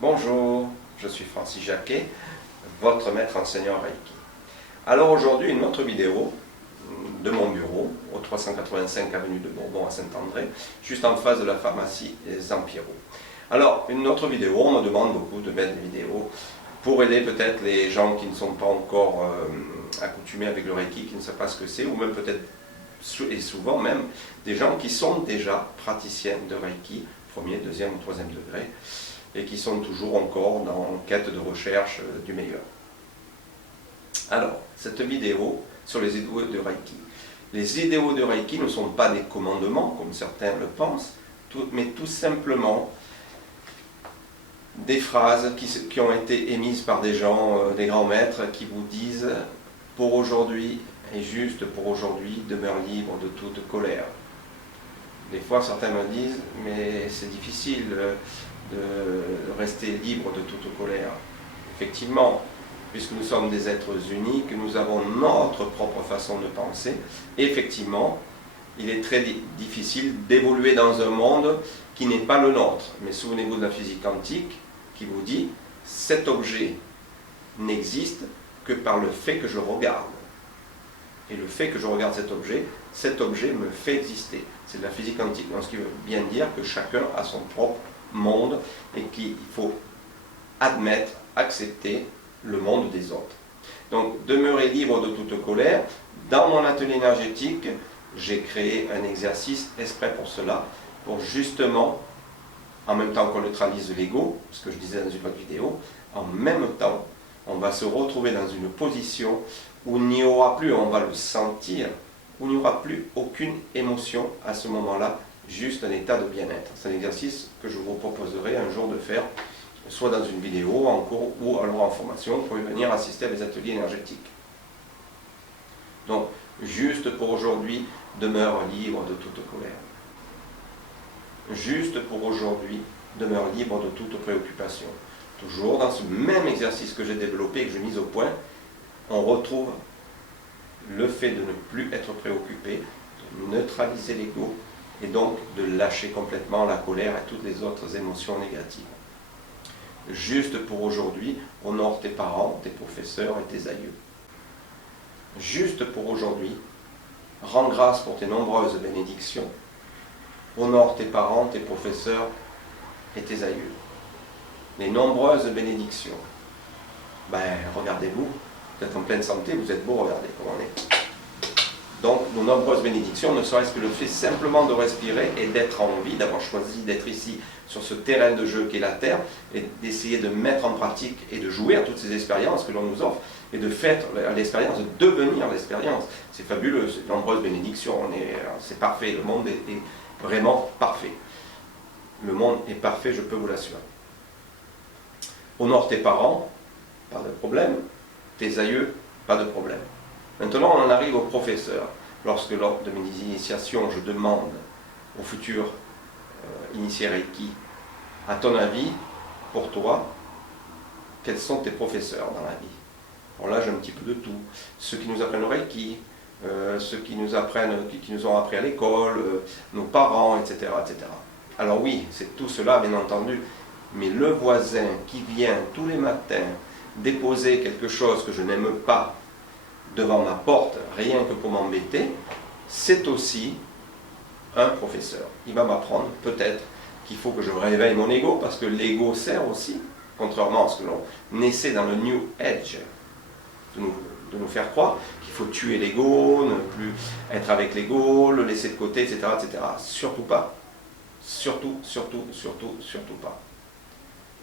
Bonjour, je suis Francis Jacquet, votre maître enseignant Reiki. Alors aujourd'hui, une autre vidéo de mon bureau, au 385 avenue de Bourbon à Saint-André, juste en face de la pharmacie Zampiro. Alors, une autre vidéo, on me demande beaucoup de mettre des vidéos pour aider peut-être les gens qui ne sont pas encore accoutumés avec le Reiki, qui ne savent pas ce que c'est, ou même peut-être, et souvent même, des gens qui sont déjà praticiens de Reiki, premier, deuxième ou troisième degré, et qui sont toujours encore en quête de recherche du meilleur. Alors, cette vidéo sur les idéaux de Reiki. Les idéaux de Reiki ne sont pas des commandements, comme certains le pensent, mais tout simplement des phrases qui ont été émises par des gens, des grands maîtres, qui vous disent « pour aujourd'hui, et juste pour aujourd'hui, demeure libre de toute colère ». Des fois, certains me disent « mais c'est difficile de rester libre de toute colère ». Effectivement, puisque nous sommes des êtres uniques, nous avons notre propre façon de penser. Et effectivement, il est très difficile d'évoluer dans un monde qui n'est pas le nôtre. Mais souvenez-vous de la physique quantique qui vous dit « cet objet n'existe que par le fait que je le regarde ». Et le fait que je regarde cet objet me fait exister. C'est de la physique quantique. Donc, ce qui veut bien dire que chacun a son propre monde et qu'il faut admettre, accepter le monde des autres. Donc, demeurer libre de toute colère. Dans mon atelier énergétique, j'ai créé un exercice exprès pour cela, pour justement, en même temps qu'on neutralise l'ego, ce que je disais dans une autre vidéo, en même temps, on va se retrouver dans une position où il n'y aura plus, on va le sentir, où il n'y aura plus aucune émotion à ce moment-là, juste un état de bien-être. C'est un exercice que je vous proposerai un jour de faire, soit dans une vidéo, en cours ou alors en formation, pour venir assister à des ateliers énergétiques. Donc, juste pour aujourd'hui, demeure libre de toute colère. Juste pour aujourd'hui, demeure libre de toute préoccupation. Toujours dans ce même exercice que j'ai développé et que j'ai mis au point, on retrouve le fait de ne plus être préoccupé, de neutraliser l'ego et donc de lâcher complètement la colère et toutes les autres émotions négatives. Juste pour aujourd'hui, honore tes parents, tes professeurs et tes aïeux. Juste pour aujourd'hui, rends grâce pour tes nombreuses bénédictions. Honore tes parents, tes professeurs et tes aïeux. Les nombreuses bénédictions. Regardez-vous, vous êtes en pleine santé, vous êtes beau, regardez comment on est. Donc, nos nombreuses bénédictions, ne serait-ce que le fait simplement de respirer et d'être en vie, d'avoir choisi d'être ici, sur ce terrain de jeu qu'est la Terre, et d'essayer de mettre en pratique et de jouer à toutes ces expériences que l'on nous offre, et de faire l'expérience, de devenir l'expérience. C'est fabuleux, c'est de nombreuses bénédictions, c'est parfait, le monde est vraiment parfait. Le monde est parfait, je peux vous l'assurer. Honore tes parents, pas de problème. Tes aïeux, pas de problème. Maintenant, on en arrive au professeur. Lorsque, lors de mes initiations, je demande au futur initié Reiki, à ton avis, pour toi, quels sont tes professeurs dans la vie? Alors là, j'ai un petit peu de tout. Ceux qui nous apprennent le Reiki, ceux qui nous ont appris à l'école, nos parents, etc., etc. Alors oui, c'est tout cela, bien entendu. Mais le voisin qui vient tous les matins déposer quelque chose que je n'aime pas devant ma porte, rien que pour m'embêter, c'est aussi un professeur. Il va m'apprendre peut-être qu'il faut que je réveille mon ego, parce que l'ego sert aussi, contrairement à ce que l'on essaie dans le New Age de nous faire croire, qu'il faut tuer l'ego, ne plus être avec l'ego, le laisser de côté, etc., etc. Surtout pas. Surtout, surtout, surtout, surtout pas.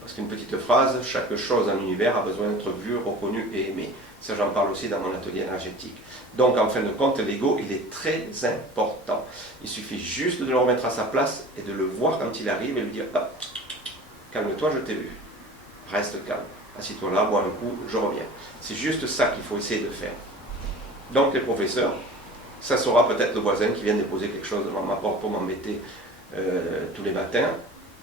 Parce qu'une petite phrase, chaque chose dans l'univers a besoin d'être vue, reconnue et aimée. Ça, j'en parle aussi dans mon atelier énergétique. Donc, en fin de compte, l'ego, il est très important. Il suffit juste de le remettre à sa place et de le voir quand il arrive et lui dire ah, « calme-toi, je t'ai vu. Reste calme. Assis-toi là, bois un coup, je reviens. » C'est juste ça qu'il faut essayer de faire. Donc, les professeurs, ça sera peut-être le voisin qui vient déposer quelque chose devant ma porte pour m'embêter tous les matins.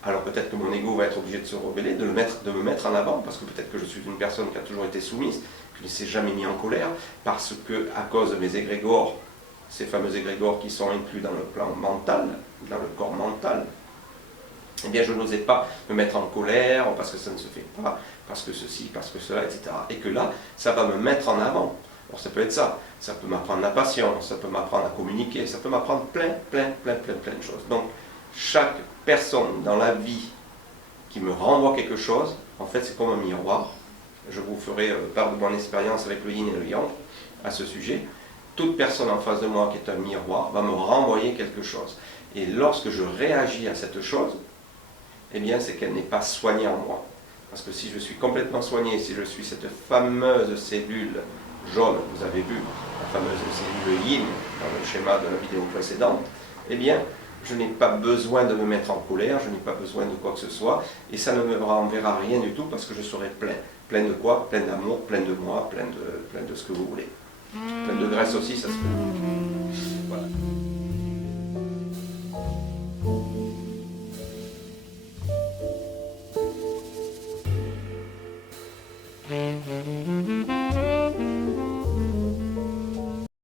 Alors peut-être que mon ego va être obligé de se rebeller, de me mettre en avant, parce que peut-être que je suis une personne qui a toujours été soumise, qui ne s'est jamais mis en colère, parce que à cause de mes égrégores, ces fameux égrégores qui sont inclus dans le plan mental, dans le corps mental, eh bien je n'osais pas me mettre en colère parce que ça ne se fait pas, parce que ceci, parce que cela, etc. Et que là, ça va me mettre en avant. Alors ça peut être ça, ça peut m'apprendre la patience, ça peut m'apprendre à communiquer, ça peut m'apprendre plein de choses. Donc chaque personne dans la vie qui me renvoie quelque chose, en fait c'est comme un miroir. Je vous ferai part de mon expérience avec le yin et le yang à ce sujet. Toute personne en face de moi qui est un miroir va me renvoyer quelque chose. Et lorsque je réagis à cette chose, eh bien c'est qu'elle n'est pas soignée en moi. Parce que si je suis complètement soigné, si je suis cette fameuse cellule jaune, vous avez vu, la fameuse cellule yin dans le schéma de la vidéo précédente, eh bien je n'ai pas besoin de me mettre en colère, je n'ai pas besoin de quoi que ce soit, et ça ne me renverra rien du tout parce que je serai plein. Plein de quoi? Plein d'amour, plein de moi, plein de ce que vous voulez. Plein de graisse aussi, ça se peut. Voilà.